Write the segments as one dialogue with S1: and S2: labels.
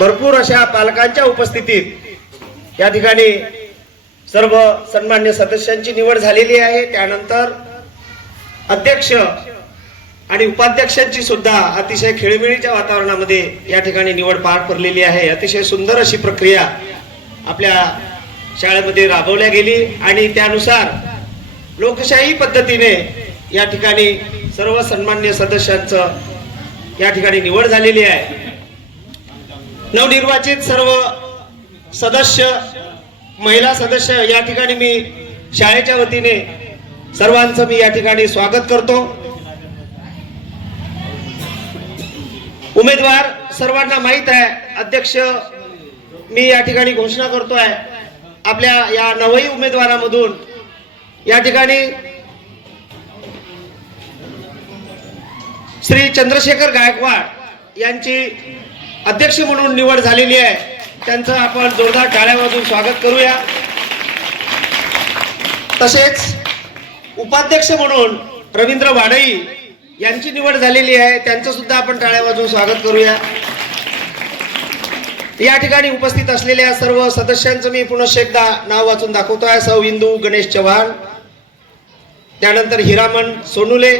S1: भरपूर अशा पालकांच्या उपस्थितीत या ठिकाणी सर्व सन्मान्य सदस्यांची निवड झालेली आहे. त्यानंतर अध्यक्ष आणि उपाध्यक्षांची सुद्धा अतिशय खेळमिळीच्या वातावरणामध्ये या ठिकाणी निवड पार पडलेली आहे. अतिशय सुंदर अशी प्रक्रिया आपल्या शाळेमध्ये राबवल्या गेली आणि त्यानुसार लोकशाही पद्धतीने या ठिकाणी सर्व सन्मान्य सदस्यांचं या ठिकाणी निवड झालेली आहे. नवनिर्वाचित सर्व सदस्य महिला सदस्य या ठिकाणी मी शाळेच्या वतीने सर्वांचं मी या ठिकाणी स्वागत करतो. उमेदवार सर्वांना माहीत आहे अध्यक्ष मी या ठिकाणी घोषणा करतो आहे आपल्या या नवही उमेदवारामधून या ठिकाणी श्री चंद्रशेखर गायकवाड यांची अध्यक्ष म्हणून निवड झालेली आहे. त्यांचं आपण जोरदार टाळ्या वाजून स्वागत करूया. तसेच उपाध्यक्ष म्हणून रवींद्र वाडई यांची निवड झालेली आहे. त्यांचं सुद्धा आपण टाळ्या वाजून स्वागत करूया. या ठिकाणी उपस्थित असलेल्या सर्व सदस्यांचं मी पुनश्च एकदा नाव वाचून दाखवतो आहे. सौ हिंदू गणेश चव्हाण त्यानंतर हिरामन सोनुले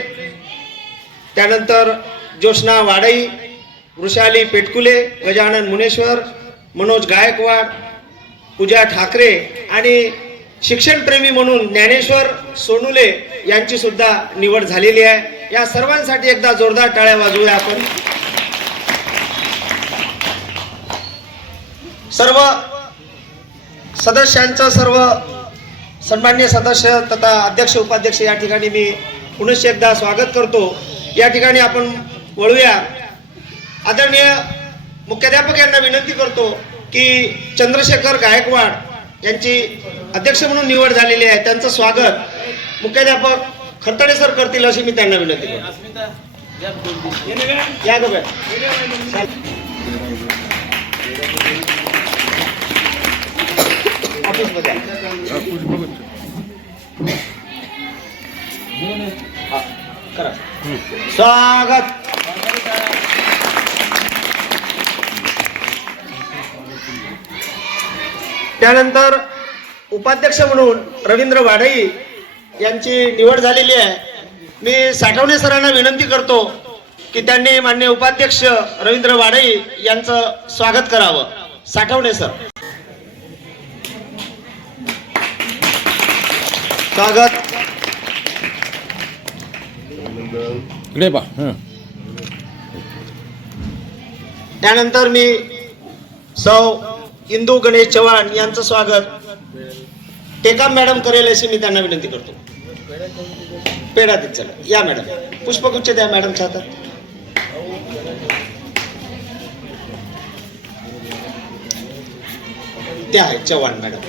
S1: त्यानंतर ज्योत्ना वाडई वृषाली पेटकुले गजानन मुनेश्वर मनोज गायकवाड पूजा ठाकरे आणि शिक्षणप्रेमी म्हणून ज्ञानेश्वर सोनुले यांची सुद्धा निवड झालेली आहे. या सर्वांसाठी एकदा जोरदार टाळ्या वाजवूया आपण. सर्व सदस्यांचं सर्व सन्मान्य सदस्य तथा अध्यक्ष उपाध्यक्ष या ठिकाणी मी पुनश्च एकदा स्वागत करतो. या ठिकाणी आपण वळूया. आदरणीय मुख्याध्यापक यांना विनंती करतो की चंद्रशेखर गायकवाड यांची अध्यक्ष म्हणून निवड झालेली आहे. त्यांचं स्वागत मुख्याध्यापक खरतडे सर करतील अशी मी त्यांना विनंती करतो. या करा. स्वागत. त्यानंतर उपाध्यक्ष म्हणून रवींद्र वाढई यांची निवड झालेली आहे. मी साठवणे सरांना विनंती करतो की त्यांनी मान्य उपाध्यक्ष रवींद्र वाढई यांचं स्वागत करावं. साठवणे सर. स्वागत. त्यानंतर मी सौ इंदू गणेश चव्हाण यांचं स्वागत. टेकाम मॅडम करेल अशी मी त्यांना विनंती करतो. पेढा देत चला. या मॅडम. पुष्पगुच्छ द्या मॅडम हातात ते आहे चव्हाण मॅडम.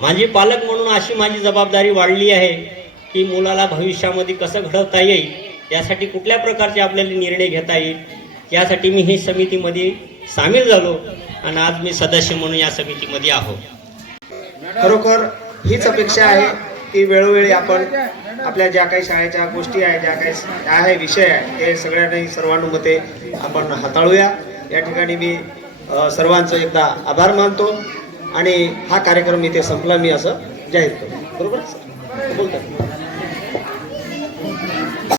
S2: माझी पालक म्हणून अशी माझी जबाबदारी वाढली आहे. की मुलाला भविष्यामध्ये कसं घडवता येईल यासाठी कुठल्या प्रकारचे आपल्याला निर्णय घेता येईल यासाठी मी ही समितीमध्ये सामील झालो आणि आज मी सदस्य म्हणून या समितीमध्ये आहो
S1: खरोखर हीच अपेक्षा आहे की वेळोवेळी आपण आपल्या ज्या काही शाळेच्या गोष्टी आहे ज्या काही आहे विषय आहे ते सगळ्यांनी सर्वानुमते आपण हाताळूया. या ठिकाणी मी सर्वांचं एकदा आभार मानतो आणि हा कार्यक्रम इथे संपला मी असं. जाहीर करू. बरोबर? बोलतात